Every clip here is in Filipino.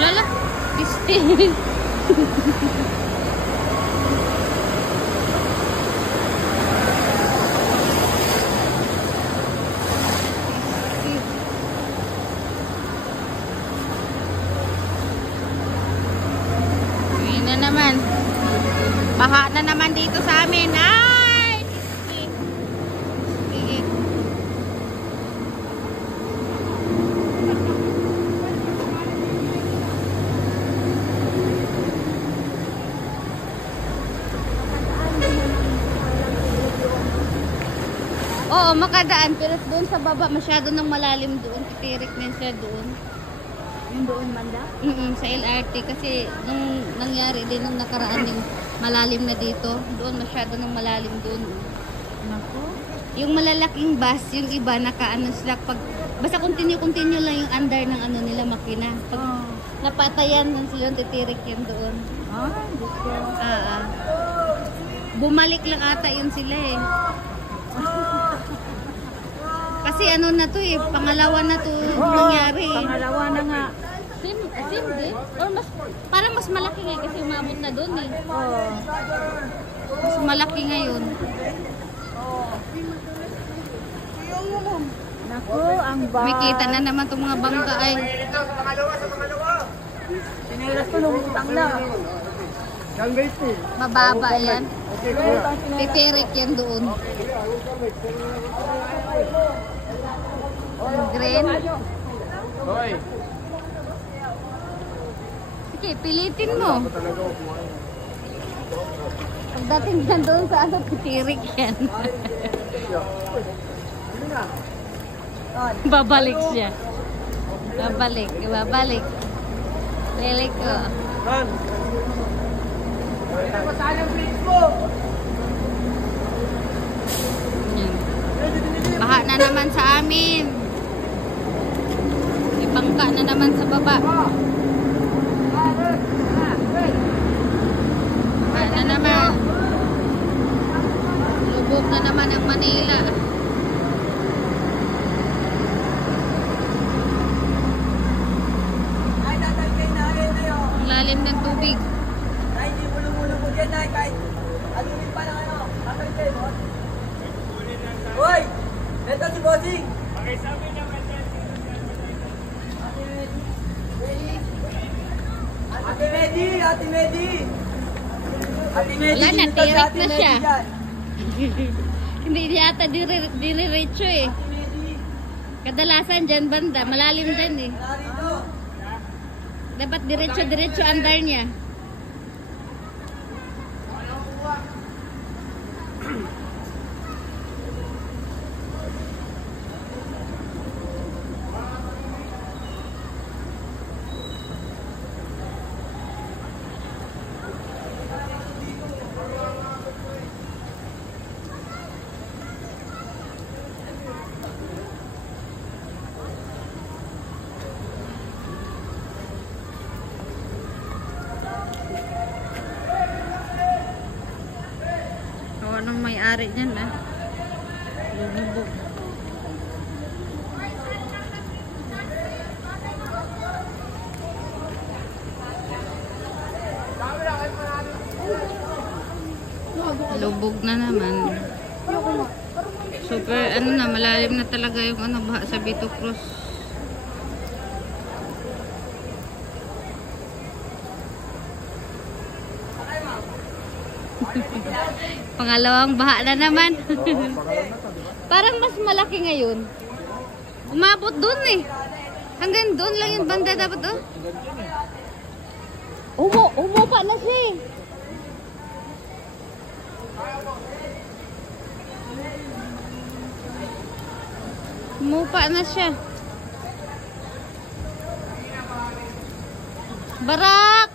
Lala, pistil. Ayan na naman. Baha na naman dito sa amin. Ay! Sige. Oo, makadaan. Pero doon sa baba, masyado nang malalim doon. Titirik na siya doon. Yung doon banda? Sa LRT. Kasi nung nangyari din nung nakaraan yung malalim na dito. Doon masyado nang malalim doon. Naku. Yung malalaking bus, yung iba nakaano sila pag basta continue lang yung under ng ano nila makina. Pag napatayan lang sila, titirik yan doon. Gusto. Bumalik lang ata yun sila eh. Kasi ano na to eh, pangalawa na to nangyari. Pangalawa na nga. Same din? Or parang mas malaki nga kasi umabot na doon eh. Mas malaki ngayon. Naku, ang ba. May kita na naman itong mga bangka ay. Sinilas ko nung utang na. Mababa yan. Titirik yan doon. Green. Sige, pilitin mo. Pagdating dyan doon sa ano, titirik yan. Babalik siya. Babalik. Balik ko. Yan. Baha na naman sa amin. May bangka na naman sa baba. Baha na naman. Lubog na naman ang Manila. Ang lalim ng tubig. Hoy! Ito si Bossing! Ate Medi! Ate Medi! Ate Medi! Wala na, dito si tirik Ate na Medi siya. dyan. Hindi yata diriretso eh. Ate Medi! Kadalasan dyan banda, malalim dyan eh. Wala rito! Dapat diretso andar niya. Anong may-ari niyan ah? Lubog. Lubog na naman. Super ano na, malalim na talaga yung ano, baha sa Vito Cruz. Pangalawang baha na naman. Parang mas malaki ngayon. Umabot doon eh. Hanggang doon lang yung banda dapat oh. Umupa na siya eh. Umupa na siya. Barak!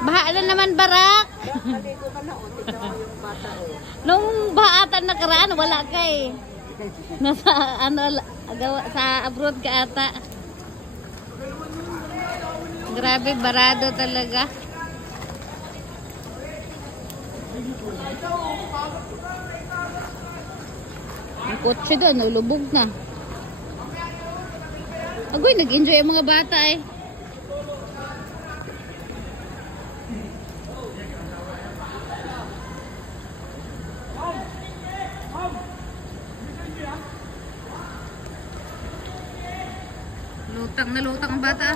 Baha na naman, Barak! Nung bahaatan nakaraan, wala ka eh. Nasa, ano, sa abroad ka ata. Grabe, barado talaga. Ang kotse doon, lubog na. Agoy, nag-enjoy ang mga bata eh. Lutang na lutang ang bata.